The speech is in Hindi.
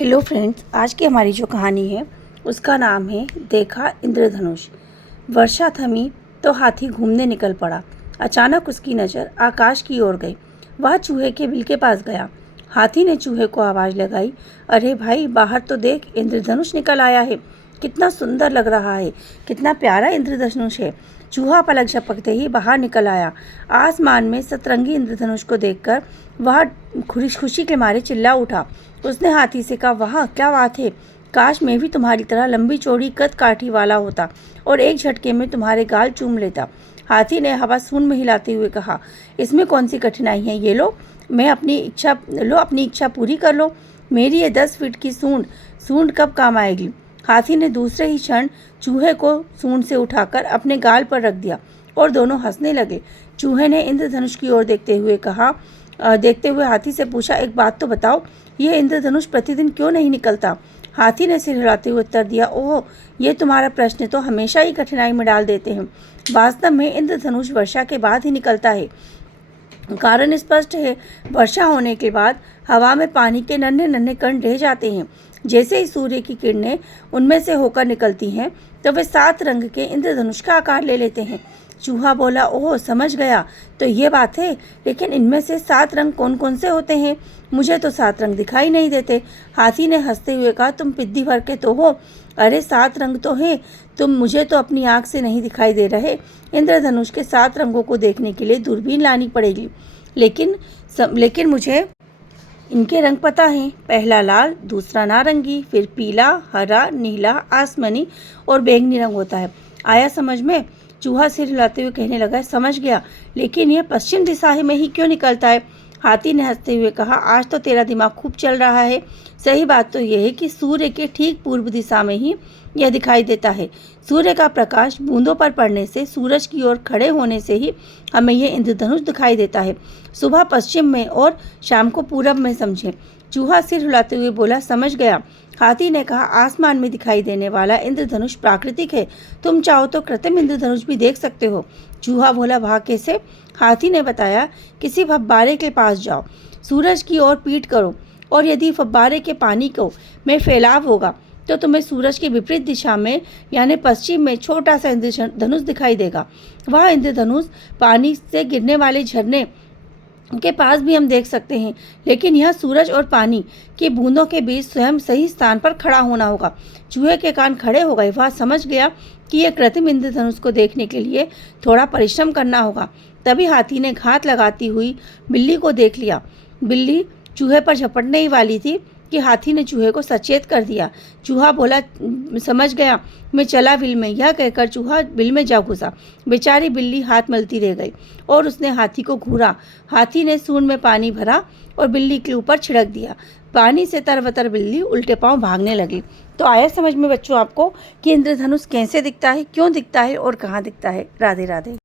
हेलो फ्रेंड्स, आज की हमारी जो कहानी है उसका नाम है देखा इंद्रधनुष। वर्षा थमी तो हाथी घूमने निकल पड़ा। अचानक उसकी नज़र आकाश की ओर गई। वह चूहे के बिल के पास गया। हाथी ने चूहे को आवाज़ लगाई, अरे भाई बाहर तो देख, इंद्रधनुष निकल आया है। कितना सुंदर लग रहा है, कितना प्यारा इंद्रधनुष है। चूहा पलक झपकते ही बाहर निकल आया। आसमान में सतरंगी इंद्रधनुष को देखकर वह खुशी के मारे चिल्ला उठा। उसने हाथी से कहा, वाह क्या बात है, काश मैं भी तुम्हारी तरह लंबी चौड़ी कद काठी वाला होता और एक झटके में तुम्हारे गाल चूम लेता। हाथी ने हवा सूंड में हिलाते हुए कहा, इसमें कौन सी कठिनाई है, ये लो, अपनी इच्छा पूरी कर लो। मेरी ये 10 फीट की सूंड कब काम आएगी। हाथी ने दूसरे ही क्षण चूहे को सूंड से उठाकर अपने गाल पर रख दिया और दोनों हंसने लगे। चूहे ने इंद्रधनुष की ओर देखते हुए हाथी से पूछा, एक बात तो बताओ, ये इंद्रधनुष प्रतिदिन क्यों नहीं निकलता। हाथी ने सिर हिलाते हुए उत्तर दिया, ओह, ये तुम्हारा प्रश्न तो हमेशा ही कठिनाई में डाल देते हैं। वास्तव में इंद्रधनुष वर्षा के बाद ही निकलता है। कारण स्पष्ट है, वर्षा होने के बाद हवा में पानी के नन्हे नन्हे कण रह जाते हैं। जैसे ही सूर्य की किरणें उनमें से होकर निकलती हैं तो वे 7 रंग के इंद्रधनुष का आकार ले लेते हैं। चूहा बोला, ओह समझ गया, तो ये बात है, लेकिन इनमें से 7 रंग कौन कौन से होते हैं। मुझे तो 7 रंग दिखाई नहीं देते। हाथी ने हंसते हुए कहा, तुम पिद्दी भर के तो हो। अरे 7 रंग तो हैं, मुझे तो अपनी आँख से नहीं दिखाई दे रहे। इंद्रधनुष के 7 रंगों को देखने के लिए दूरबीन लानी पड़ेगी, लेकिन मुझे इनके रंग पता हैं। पहला लाल, दूसरा नारंगी, फिर पीला, हरा, नीला, आसमानी और बैंगनी रंग होता है। आया समझ में। चूहा सिर हिलाते हुए कहने लगा, समझ गया, लेकिन यह पश्चिम दिशा में ही क्यों निकलता है। हाथी ने हंसते हुए कहा, आज तो तेरा दिमाग खूब चल रहा है। सही बात तो यह है कि सूर्य के ठीक पूर्व दिशा में ही यह दिखाई देता है। सूर्य का प्रकाश बूंदों पर पड़ने से, सूरज की ओर खड़े होने से ही हमें यह इंद्रधनुष दिखाई देता है। सुबह पश्चिम में और शाम को पूरब में समझें। चूहा सिर हिलाते हुए बोला, समझ गया। हाथी ने कहा, आसमान में दिखाई देने वाला इंद्रधनुष प्राकृतिक है, तुम चाहो तो कृत्रिम इंद्रधनुष भी देख सकते हो। चूहा बोला, वह कैसे। हाथी ने बताया, किसी फव्वारे के पास जाओ, सूरज की ओर पीठ करो और यदि फव्वारे के पानी को में फैलाव होगा तो तुम्हें सूरज की विपरीत दिशा में यानी पश्चिम में छोटा सा इंद्रधनुष दिखाई देगा। वह इंद्रधनुष पानी से गिरने वाले झरने के पास भी हम देख सकते हैं, लेकिन यह सूरज और पानी की बूंदों के बीच स्वयं सही स्थान पर खड़ा होना होगा। चूहे के कान खड़े हो गए। वह समझ गया कि यह कृत्रिम इंद्रधनुष को देखने के लिए थोड़ा परिश्रम करना होगा। तभी हाथी ने घात लगाती हुई बिल्ली को देख लिया। बिल्ली चूहे पर झपटने ही वाली थी कि हाथी ने चूहे को सचेत कर दिया। चूहा बोला, समझ गया, मैं चला बिल में। यह कहकर चूहा बिल में जा घुसा। बेचारी बिल्ली हाथ मलती रह गई और उसने हाथी को घूरा। हाथी ने सूंड में पानी भरा और बिल्ली के ऊपर छिड़क दिया। पानी से तरबतर बिल्ली उल्टे पांव भागने लगी। तो आया समझ में बच्चों आपको कि इंद्रधनुष कैसे दिखता है, क्यों दिखता है और कहाँ दिखता है। राधे राधे।